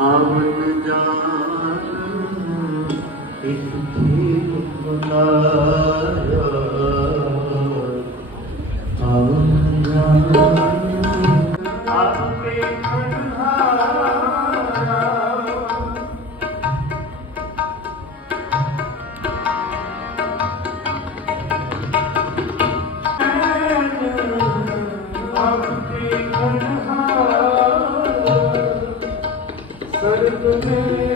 ਆਵਨ ਜਾਨ ਇਸ ਕੀ ਬੁਲਾਇਆ ਆਵਨ ਜਾਨ ਸਰਬ ਦੇ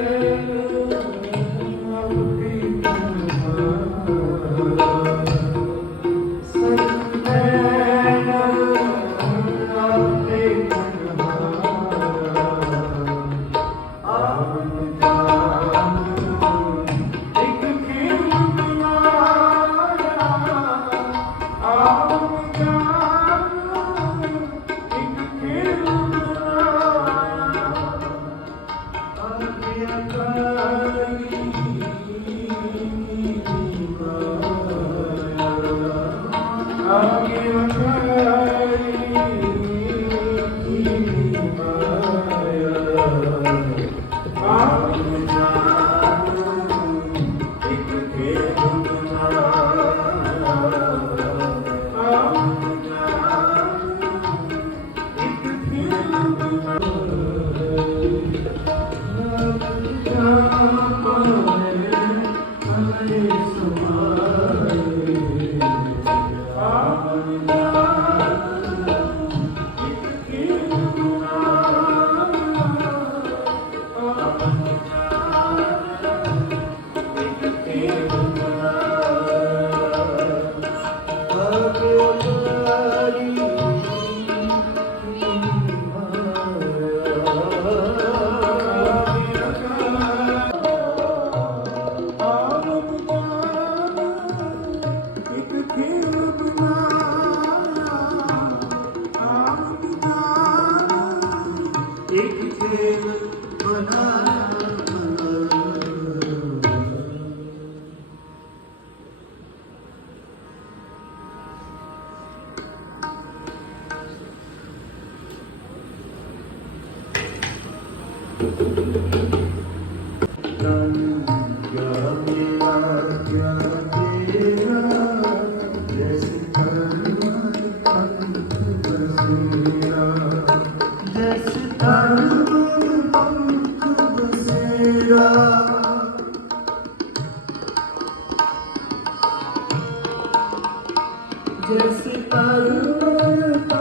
गुरसिख परिवार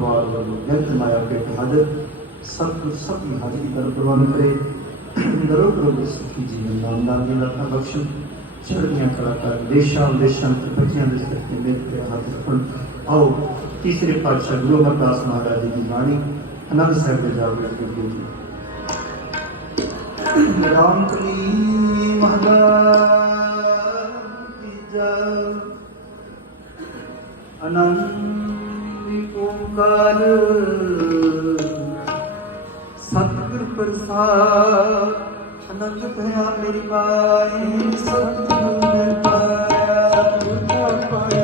वालों व्यक्त माया के हाजिर सब कुछ सब की हाजिरी कर प्रवान करे करो करो गुरसिखी जीवन नामदार जी दाता बख्शन चढ़िया कलाकार देशा विदेशों के बच्चों के सिर मेरे पे हाथ रखन आओ तीसरे पातशाह गुरु अमरदास महाराज जी की वाणी आनंद साहब के जागरण के लिए राम कली महाराज ਅਨੰਦਿ ਓੰਕਾਰ ਸਤਿਗੁਰ ਪ੍ਰਸਾਦ ਅਨੰਦ ਭਇਆ ਮੇਰੀ ਪਾਈ ਸਤਿਗੁਰ ਮੈਂ ਪਾਇਆ ਗੁਰੂ ਪਾਇਆ